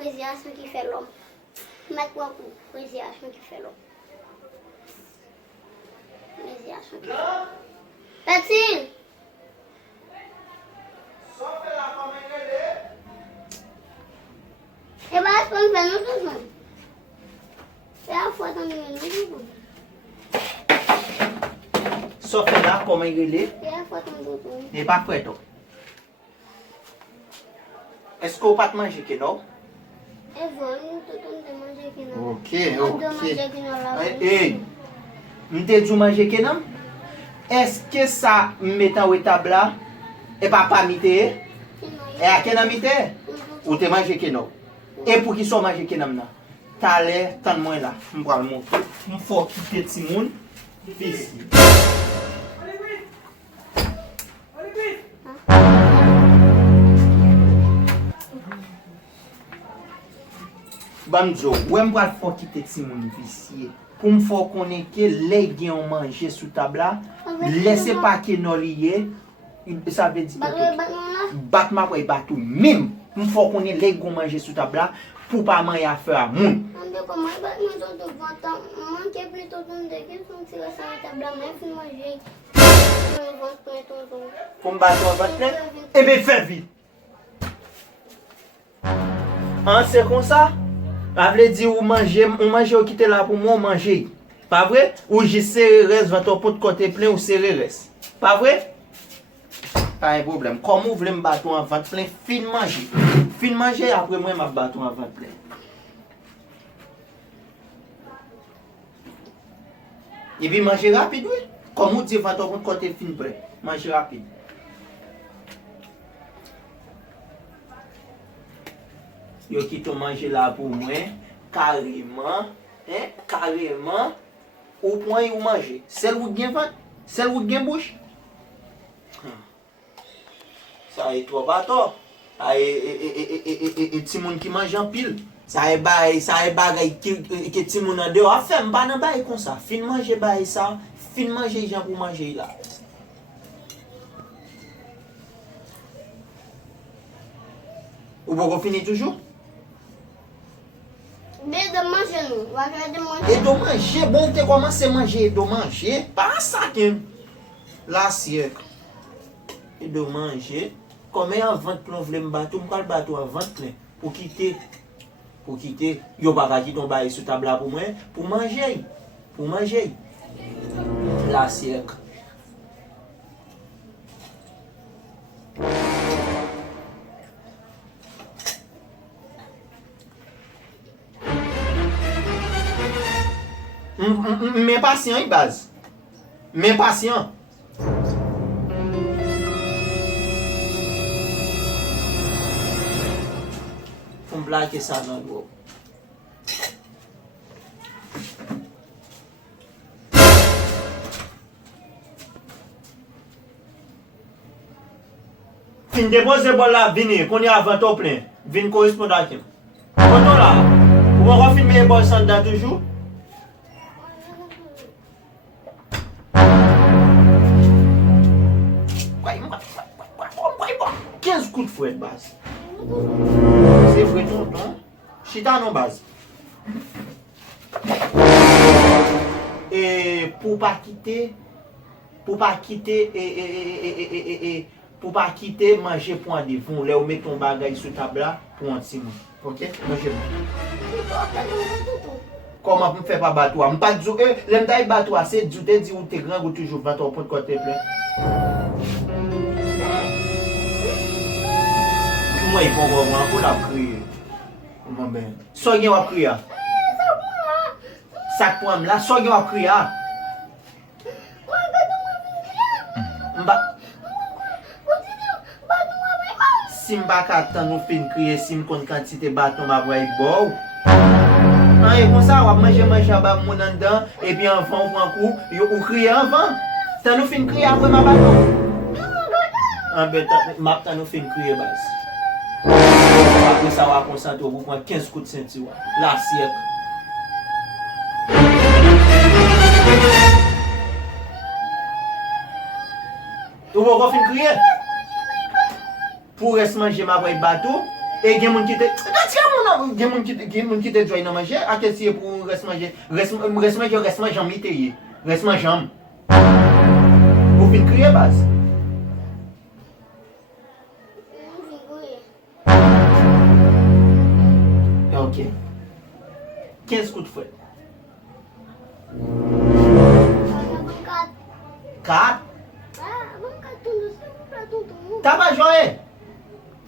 Entusiasme qui fait l'homme. Mettre quoi pour entusiasme qui fait l'homme. Entusiasme qui fait l'homme. Petite! E ba spon fè nou tout moun. Se a fwa tan nou tout moun. So fè la koman gele? Se a fwa tan nou tout moun. E pa fwè to. Esko ou pat manje ke nou? E von, nou tout moun de manje ki nou. Ok. De manje ki nou la. Mte djou manje ke nam? Eske sa mmetan ou etabla? E pa mite e? E a ke nan mite e? Ou te manje ke nou? E pou ki so manje ke nam nan? Talè, tan mwen la. Mbral montre. Mfo kite ti moun. Fisi. Bamjo, wè mbral fò kite ti moun fisi. Pou mfo konen ke le gen yon manje sou tabla. Lese pa ke nou liye. Sa ve di bat ma wè batou mim. Mfo konen le gen manje sou tabla. Pou pa man ya fè a moun. Ande koman bat mwen ton te vantan. Mwen ke plito ton de ke son tire sa tabla men fin manje. Mwen vant pren ton ton. Pou mbato an vat plen? Ebe fè vit. An se kon sa? A vle di ou manje ou kite la pou moun manje. Pa vre? Ou ji sere res vantan pot kote plen ou sere res. Pa vre? Pa yon problem. Kom ou vle mbato an vat plen fin manje. Fin manje apre mwen m'a batou an vat plen. E bi manje rapide we. Kom ou di vantan pot kote fin pre. Manje rapide. Yo kito manje la pou mwen, kareman, kareman, ou pwen ou manje. Sel ou gen vat, sel ou gen bouche. Sa e to bato. A e ti moun ki manje an pil. Sa e bagay ki ti moun an de a fe, mba nan bay kon sa. Fin manje bay sa, fin manje jan pou manje la. Ou boko fini toujou? Be de manje nou. Wak de manje. E do manje, bon te komanse manje e do manje. Pa sa kem. La siek. E do manje. Kome an vant plon vle mbatou, mkal batou an vant plen. Pou kite. Pou kite. Yo baka ki ton baye sou tabla pou mwen. Pou manje. Pou manje. La siek. Men pasyon yi baz. Men pasyon. Fon blake sa nan go. Fin depose bol la vini. Konye avan to plen. Vin koresponde a kem. Konon la. Ou mwen filme bol san da toujou. Kout fwet baz. Se fwet tonton. Chita non baz. E pou pa kite manje pou an devon. Le ou met ton bagay sou tabla pou an timon. Ok? Manje moun. Koman pou m fè pa batwa? M pa djou lem day batwa se djoute di ou te gran ou toujou 20 ou pot kote plen. Mwen yi pon gwa pou la kriye. Mwen ben. So gen wap kriya? Sak pou am la. So gen wap kriya? Mba. Si mba katan nou fin kriye, si m kon kantite baton mwa vwa yi bou. An yi kon sa wap manje abab moun an dan, e pi anvan ou pran kou, yo ou kriye anvan. Tan nou fin kriye avwe mwa baton. An be tan nou fin kriye bas. Apre sa wap konsante ou pran 15 kout senti wap. La siyek. Ou wap fin kriye? Pou res manje mwa vwa yi baton, E gen moun ki te... Gen moun ki te joy nan manje, a ke siye pou res manje. Res manje mi te ye. Res manje. Ou fin kriye baz? Ok. 15 coups de fouet. 4? Tá pra joia?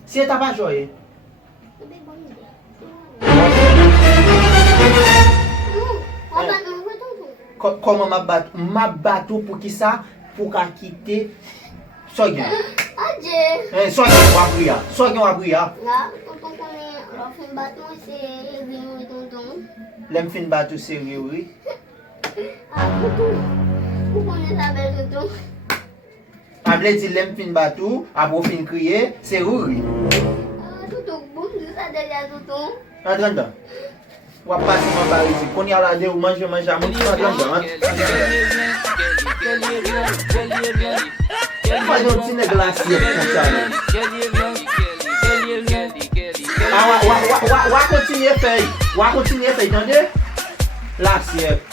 Você tá pra joia? Como mabatu por que ça? Pour qu'à quitter. Só gen. Só gen wabria. Só gen wabria. Lem fin batu seri oui. Able di lem fin batu, abo fin kriye, seri oui. Adran dan. Wap pasi man bari si. Kon yal ade ou manje moun adran dan. Fwa yon ti ne glasye kon sa men. Wa kontinye fey, tande? La siep.